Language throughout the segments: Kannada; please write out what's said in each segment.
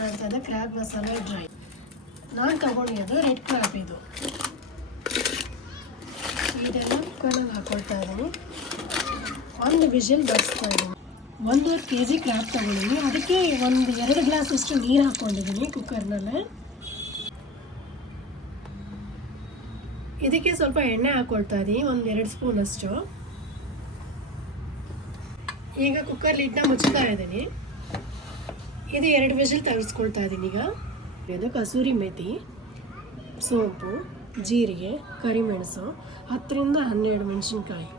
ಮಾಡ್ತಾ ಇದ್ದೆ ಕ್ರ್ಯಾಬ್ ಮಸಾಲೆ ಡ್ರೈ. ನಾನು ತಗೊಂಡಿದ್ದು ರೆಡ್ ಕ್ರ್ಯಾಬ್. ಇದೆಲ್ಲ ಕುಕ್ಕರ್ನಾಗ ಹಾಕ್ಕೊಳ್ತಾ ಇದ್ದೀನಿ. ಒಂದು ವಿಷಲ್ ಬಡಿಸ್ತಾ ಇದ್ದೀನಿ. 1.5 kg ಕ್ರ್ಯಾಬ್ ತಗೊಂಡಿದ್ದೀನಿ. ಅದಕ್ಕೆ 2 ಗ್ಲಾಸ್ ಅಷ್ಟು ನೀರು ಹಾಕ್ಕೊಂಡಿದ್ದೀನಿ ಕುಕ್ಕರ್ನಲ್ಲೇ. ಇದಕ್ಕೆ ಸ್ವಲ್ಪ ಎಣ್ಣೆ ಹಾಕ್ಕೊಳ್ತಾ ಇದ್ದೀನಿ, 2 ಸ್ಪೂನ್ ಅಷ್ಟು. ಈಗ ಕುಕ್ಕರ್ ಲಿಡ್ನ ಮುಚ್ತಾ ಇದ್ದೀನಿ. ಇದು 2 ವಿಷಲ್ ತೆಗೆಸ್ಕೊಳ್ತಾ ಇದ್ದೀನಿ. ಈಗ ಇದು ಕಸೂರಿ ಮೇಥಿ, ಸೋಂಪು, ಜೀರಿಗೆ, ಕರಿಮೆಣಸು, 10 ರಿಂದ 12 ಮೆಣಸಿನ್ಕಾಯಿ.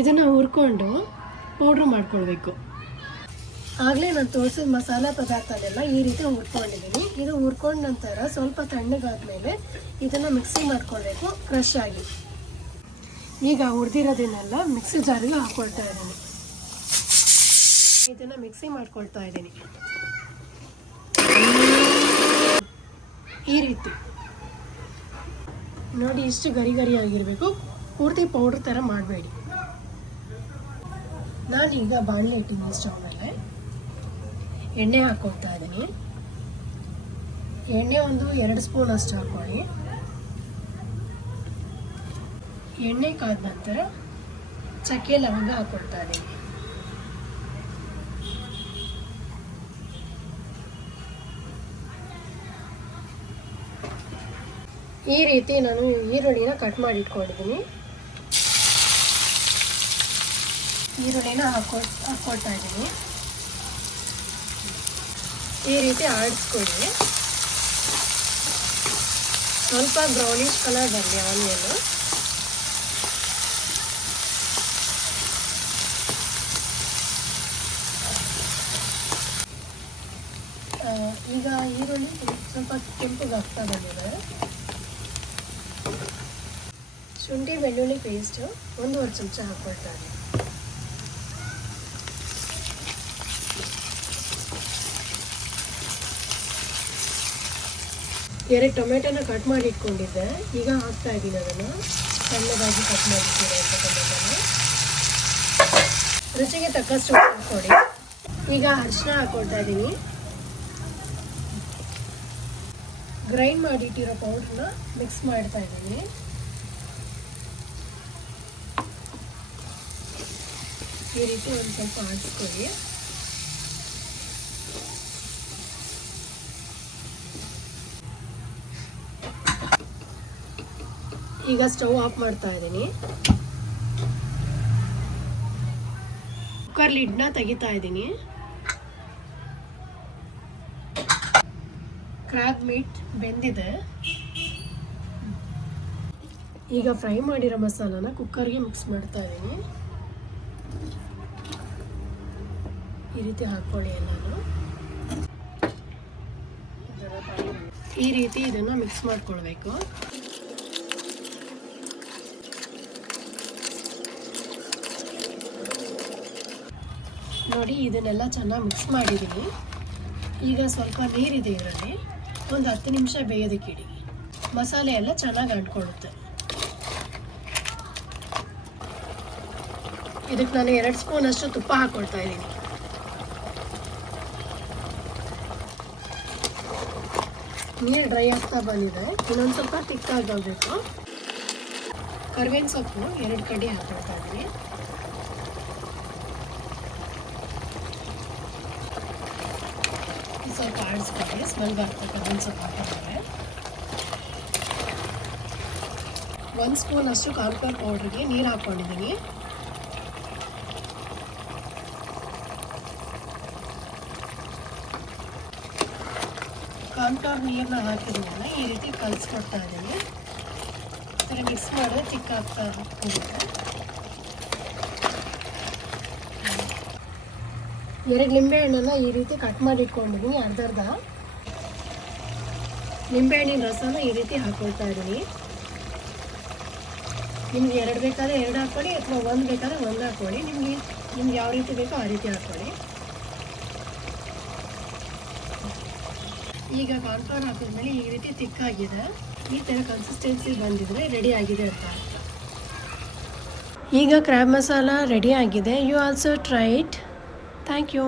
ಇದನ್ನು ಹುರ್ಕೊಂಡು ಪೌಡ್ರ್ ಮಾಡ್ಕೊಳ್ಬೇಕು. ಆಗಲೇ ನಾನು ತೋರಿಸಿದ ಮಸಾಲೆ ಪದಾರ್ಥನೆಲ್ಲ ಈ ರೀತಿ ಹುರ್ಕೊಂಡಿದ್ದೀನಿ. ಇದು ಹುರ್ಕೊಂಡ ನಂತರ ಸ್ವಲ್ಪ ತಣ್ಣಗಾದ್ಮೇಲೆ ಇದನ್ನು ಮಿಕ್ಸಿ ಮಾಡ್ಕೊಳ್ಬೇಕು, ಕ್ರಷ್ ಆಗಿ. ಈಗ ಹುರಿದಿರೋದನ್ನೆಲ್ಲ ಮಿಕ್ಸಿ ಜಾರಿಗೆ ಹಾಕ್ಕೊಳ್ತಾ ಇದ್ದೀನಿ. ಇದನ್ನು ಮಿಕ್ಸಿ ಮಾಡ್ಕೊಳ್ತಾ ಇದ್ದೀನಿ ಈ ರೀತಿ. ನೋಡಿ, ಇಷ್ಟು ಗರಿ ಗರಿ ಆಗಿರಬೇಕು, ಪೂರ್ತಿ ಪೌಡ್ರ್ ಥರ ಮಾಡಬೇಡಿ. ನಾನೀಗ ಬಾಣಲೆ ಇಟ್ಟಿದ್ದೀನಿ. ಸ್ಟವ್ ಮೇಲೆ ಎಣ್ಣೆ ಹಾಕ್ಕೊಳ್ತಾ ಇದ್ದೀನಿ. ಎಣ್ಣೆ 2 ಸ್ಪೂನ್ ಅಷ್ಟು ಹಾಕ್ಕೊಳ್ಳಿ. ಎಣ್ಣೆ ಕಾದ ನಂತರ ಚಕ್ಕೆ ಲವಂಗ ಹಾಕ್ಕೊಳ್ತಾ ಇದ್ದೀನಿ. ಈ ರೀತಿ ನಾನು ಈರುಳ್ಳಿನ ಕಟ್ ಮಾಡಿ ಇಟ್ಕೊಂಡಿದ್ದೀನಿ. ಈರುಳ್ಳಿನ ಹಾಕ್ಕೊಳ್ತಾ ಇದ್ದೀನಿ. ಈ ರೀತಿ ಆಡಿಸ್ಕೊಳ್ಳಿ. ಸ್ವಲ್ಪ ಬ್ರೌನಿಶ್ ಕಲರ್ ಬರಲಿ ಆನಿಯನ್. ಈಗ ಈರುಳ್ಳಿ ಸ್ವಲ್ಪ ಕೆಂಪಗೆ ಆಗ್ತಾ ಬಂದಿದೆ. ಶುಂಠಿ ಬೆಳ್ಳುಳ್ಳಿ ಪೇಸ್ಟು 1.5 ಚಮಚ ಹಾಕ್ಕೊಳ್ತಾ ಇದ್ದೀನಿ. ಎರಡು ಟೊಮೆಟೊನ ಕಟ್ ಮಾಡಿ ಇಟ್ಕೊಂಡಿದ್ದೆ, ಈಗ ಹಾಕ್ತಾ ಇದ್ದೀನಿ. ಅದನ್ನು ಸಣ್ಣದಾಗಿ ಕಟ್ ಮಾಡಿಟ್ಟಿರೋ ಟೊಮೆಟೊನ. ರುಚಿಗೆ ತಕ್ಕಷ್ಟು ಹಾಕ್ಕೊಡಿ. ಈಗ ಅರಿಶಿನ ಹಾಕ್ಕೊಳ್ತಾ ಇದ್ದೀನಿ. ಗ್ರೈಂಡ್ ಮಾಡಿಟ್ಟಿರೋ ಪೌಡ್ರನ್ನ ಮಿಕ್ಸ್ ಮಾಡ್ತಾ ಇದ್ದೀನಿ. ಈ ರೀತಿ ಒಂದು ಸ್ವಲ್ಪ ಆಡಿಸ್ಕೊಳ್ಳಿ. ಈಗ ಸ್ಟವ್ ಆಫ್ ಮಾಡ್ತಾ ಇದ್ದೀನಿ. ಕುಕ್ಕರ್ ಲಿಡ್ನ ತೆಗಿತಾ ಇದ್ದೀನಿ. ಕ್ರ್ಯಾಬ್ ಮೀಟ್ ಬೆಂದಿದೆ. ಈಗ ಫ್ರೈ ಮಾಡಿರೋ ಮಸಾಲಾನ ಕುಕ್ಕರ್ಗೆ ಮಿಕ್ಸ್ ಮಾಡ್ತಾ ಇದ್ದೀನಿ. ಈ ರೀತಿ ಹಾಕ್ಕೊಳ್ಳಿ ಎಲ್ಲಾನು. ಈ ರೀತಿ ಇದನ್ನು ಮಿಕ್ಸ್ ಮಾಡ್ಕೊಳ್ಬೇಕು. ನೋಡಿ, ಇದನ್ನೆಲ್ಲ ಚೆನ್ನಾಗಿ ಮಿಕ್ಸ್ ಮಾಡಿದ್ದೀನಿ. ಈಗ ಸ್ವಲ್ಪ ನೀರಿದೆ ಇದರಲ್ಲಿ, ಒಂದು 10 ನಿಮಿಷ ಬೇಯೋದಕ್ಕಿಡಿ. ಮಸಾಲೆ ಎಲ್ಲ ಚೆನ್ನಾಗಿ ಅಂಟ್ಕೊಳ್ಳುತ್ತೆ. ಇದಕ್ಕೆ ನಾನು 2 ಸ್ಪೂನ್ ಅಷ್ಟು ತುಪ್ಪ ಹಾಕ್ಕೊಳ್ತಾ ಇದ್ದೀನಿ. ನೀರು ಡ್ರೈ ಆಗ್ತಾ ಬಂದಿದೆ, ಇನ್ನೊಂದು ಸ್ವಲ್ಪ ತಿಕ್ಕಾಗಿ ಬರಬೇಕು. ಕರಿಬೇವಿನ ಸೊಪ್ಪು 2 ಕಡ್ಡಿ ಹಾಕ್ಕೊಳ್ತಾ ಇದ್ದೀನಿ. ಸ್ವಲ್ಪ ಆಡಿಸ್ಕೊಳ್ಳಿ, ಸ್ಮೆಲ್ ಬರ್ತದೆ ಕರಿಬೇವಿನ ಸೊಪ್ಪು ಹಾಕಿದ್ರೆ. 1 ಸ್ಪೂನ್ ಅಷ್ಟು ಕಾರ್ನ್ಫ್ಲವರ್ ಪೌಡ್ರಿಗೆ ನೀರು ಹಾಕ್ಕೊಂಡಿದ್ದೀನಿ. ಕಾರ್ನ್ಫ್ಲವರ್ ನೀರನ್ನ ಹಾಕಿದ್ಮೇಲೆ ಈ ರೀತಿ ಕಲಿಸ್ಕೊಡ್ತಾ ಇದ್ದೀನಿ. ಈ ಥರ ಮಿಕ್ಸ್ ಮಾಡಿದ್ರೆ ತಿಕ್ಕಾಗ್ತಾ ಹೋಗುತ್ತೆ. 2 ನಿಂಬೆಹಣ್ಣನ್ನು ಈ ರೀತಿ ಕಟ್ ಮಾಡಿ ಇಟ್ಕೊಂಡಿದ್ದೀನಿ. ಅರ್ಧ ನಿಂಬೆಹಣ್ಣಿನ ರಸನ ಈ ರೀತಿ ಹಾಕ್ಕೊಳ್ತಾ ಇದ್ದೀನಿ. ನಿಮ್ಗೆ 2 ಬೇಕಾದರೆ 2 ಹಾಕ್ಕೊಳ್ಳಿ, ಅಥವಾ 1 ಬೇಕಾದರೆ 1 ಹಾಕ್ಕೊಳ್ಳಿ. ನಿಮ್ಗೆ ಯಾವ ರೀತಿ ಬೇಕೋ ಆ ರೀತಿ ಹಾಕ್ಕೊಳ್ಳಿ. ಈಗ ಕಾರ್ನ್ಫ್ಲವರ್ ಹಾಕಿದ್ಮೇಲೆ ಈ ರೀತಿ ತಿಕ್ಕಾಗಿದೆ. ಈ ಥರ ಕನ್ಸಿಸ್ಟೆನ್ಸಿ ಬಂದಿದ್ರೆ ರೆಡಿ ಆಗಿದೆ ಅಂತ ಅರ್ಥ. ಈಗ ಕ್ರ್ಯಾಬ್ ಮಸಾಲ ರೆಡಿ ಆಗಿದೆ. You also try it. Thank you.